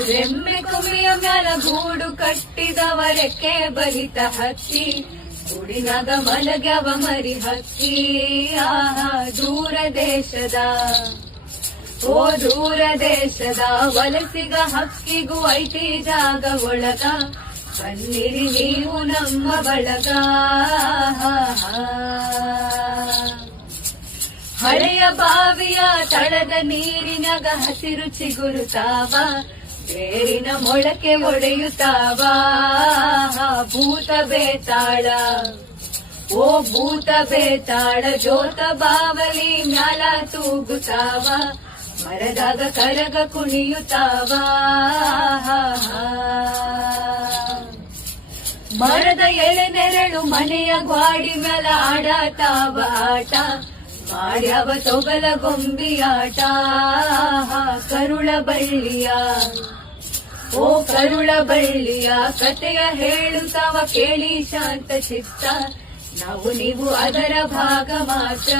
ರೆಮ್ಮೆ ಕೊಮೆಯ ಮ್ಯಾಲ ಗೂಡು ಕಟ್ಟಿದವರಕ್ಕೆ ಬಲಿತ ಹಕ್ಕಿ ಗುಡಿನಾಗ ಮಲಗ್ಯವ ಮರಿ ಹಕ್ಕಿ ದೂರ ದೇಶದ ದೂರ ದೇಶದ ವಲಸಿಗ ಹಕ್ಕಿಗೂ ಐತಿ ಜಾಗ ಒಳಗ ಬನ್ನಿರಿ ನೀವು ನಮ್ಮ ಬಳಗ ಹಳೆಯ ಬಾವಿಯ ತಳದ ನೀರಿನಾಗ ಹಸಿರು ಚಿಗುರುತ್ತಾವ ಬೇರಿನ ಮೊಳಕೆ ಒಡೆಯುತ್ತಾವ ಭೂತ ಬೇತಾಳ ಭೂತ ಬೇತಾಳ ಜೋತ ಬಾವಲಿ ಮ್ಯಾಲ ತೂಗುತ್ತಾವ ಮರದಾಗ ಕರಗ ಕುಣಿಯುತ್ತಾವ ಮರದ ಎಳೆ ನೆರಳು ಮನೆಯ ಗ್ವಾಡಿ ಮ್ಯಾಲ ಆಡತಾವ ಆಟ ಮಾಡ್ಯಾವ ತೊಗಲ ಗೊಂಬಿಯಾಟ ಕರುಳ ಬಳ್ಳಿಯ ಕರುಳ ಬಳ್ಳಿಯ ಕಥೆಯ ಹೇಳುತ್ತಾವ ಕೇಳಿ ಶಾಂತ ಚಿತ್ತ ನಾವು ನೀವು ಅದರ ಭಾಗ ಮಾತ್ರ